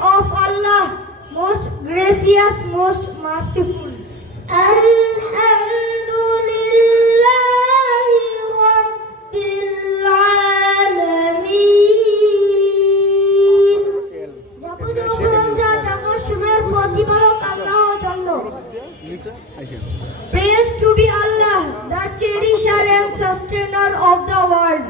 of Allah, most gracious, most merciful. Alhamdulillahi Rabbil Alamin. যাবতীয় প্রশংসা জগৎসমূহের প্রতিপালক আল্লাহর জন্য। Praise to be Allah, the cherisher and sustainer of the world.